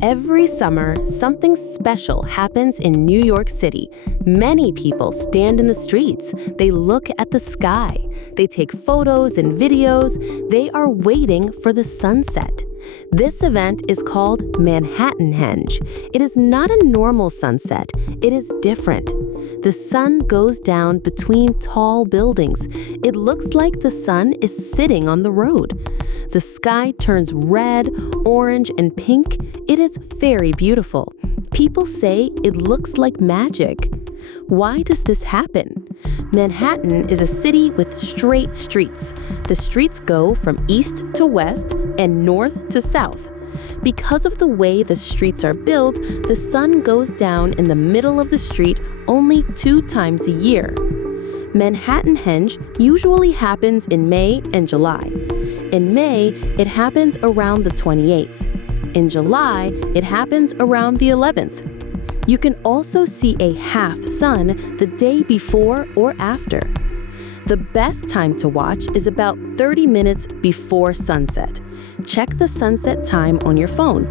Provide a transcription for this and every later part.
Every summer, something special happens in New York City. Many people stand in the streets. They look at the sky. They take photos and videos. They are waiting for the sunset. This event is called Manhattanhenge. It is not a normal sunset. It is different. The sun goes down between tall buildings. It looks like the sun is sitting on the road. The sky turns red, orange, and pink. It is very beautiful. People say it looks like magic. Why does this happen? Manhattan is a city with straight streets. The streets go from east to west and north to south. Because of the way the streets are built, the sun goes down in the middle of the street only 2 times a year. Manhattanhenge usually happens in May and July. In May, it happens around the 28th. In July, it happens around the 11th. You can also see a half sun the day before or after. The best time to watch is about 30 minutes before sunset. Check the sunset time on your phone.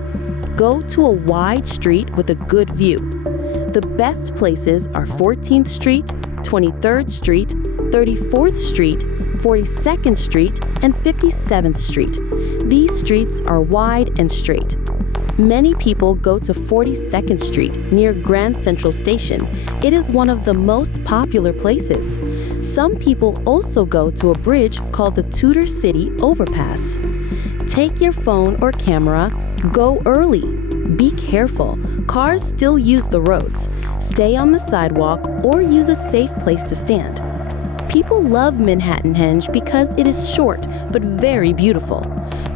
Go to a wide street with a good view. The best places are 14th Street, 23rd Street, 34th Street, 42nd Street, and 57th Street. These streets are wide and straight. Many people go to 42nd Street near Grand Central Station. It is one of the most popular places. Some people also go to a bridge called the Tudor City Overpass. Take your phone or camera. Go early. Be careful. Cars still use the roads. Stay on the sidewalk or use a safe place to stand. People love Manhattanhenge because it is short but very beautiful.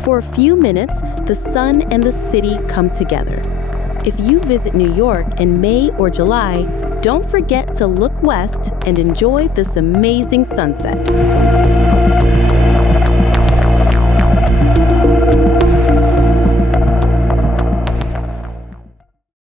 For a few minutes, the sun and the city come together. If you visit New York in May or July, don't forget to look west and enjoy this amazing sunset.